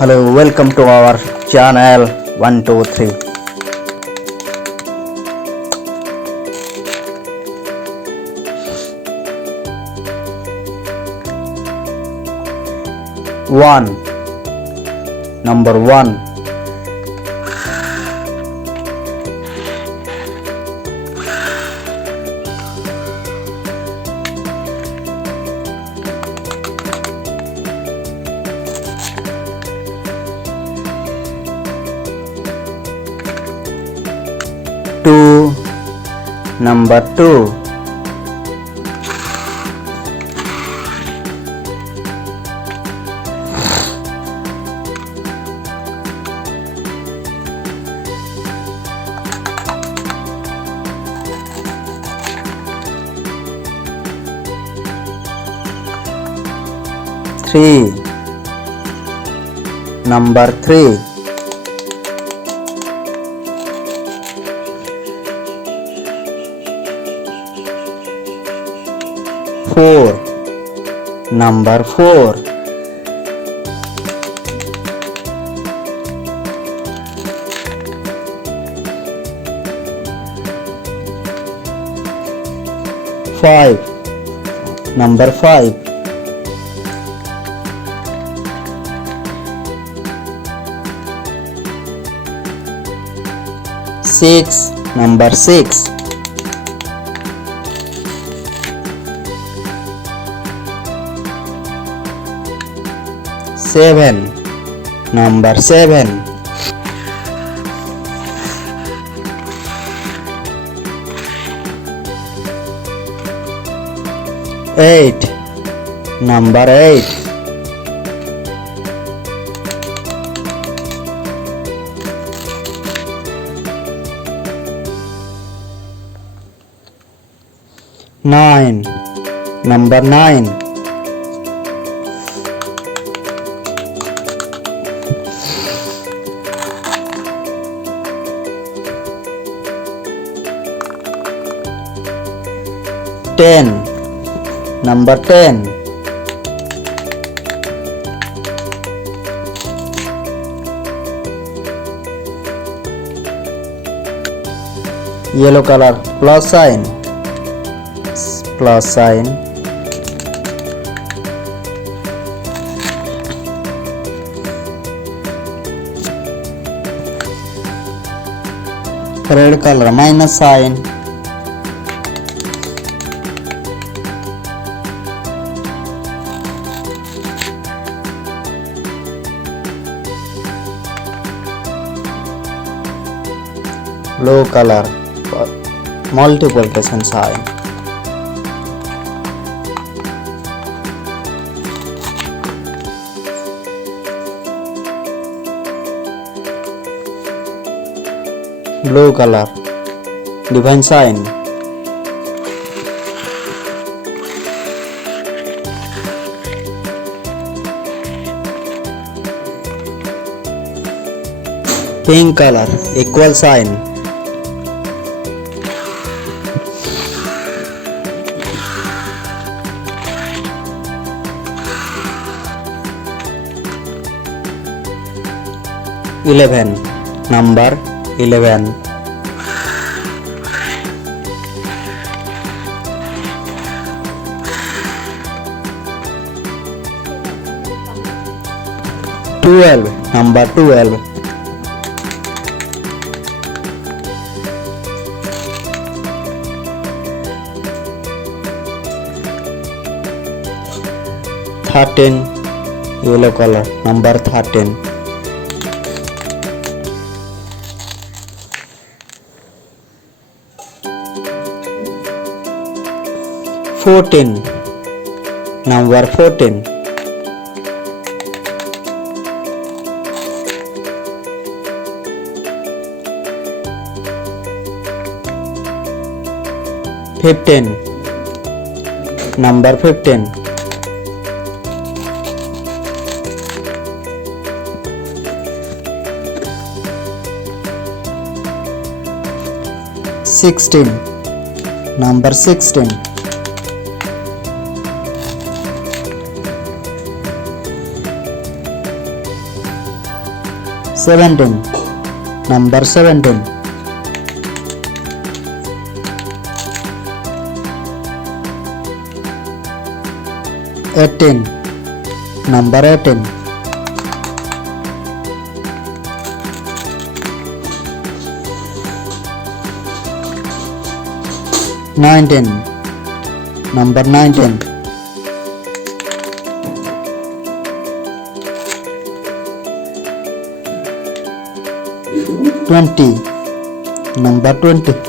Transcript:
Hello, welcome to our channel 123. One, number one. Two, number two. Three, number three. Four, number four. Five, number five. Six, number six. Seven, number seven. Eight, number eight. Nine, number nine. Ten, number ten. Yellow color, plus sign. Plus sign. Red color, minus sign. Blue color, multiplication sign. Blue color, divine sign. Pink color, equal sign. Eleven, number 11. Twelve, number 12. Thirteen, yellow color, number 13. 14, number 14. 15, number 15. 16, number 16. 17, 17. Number 17. 18. Number 18. 19. Number 19. 20. Number 20.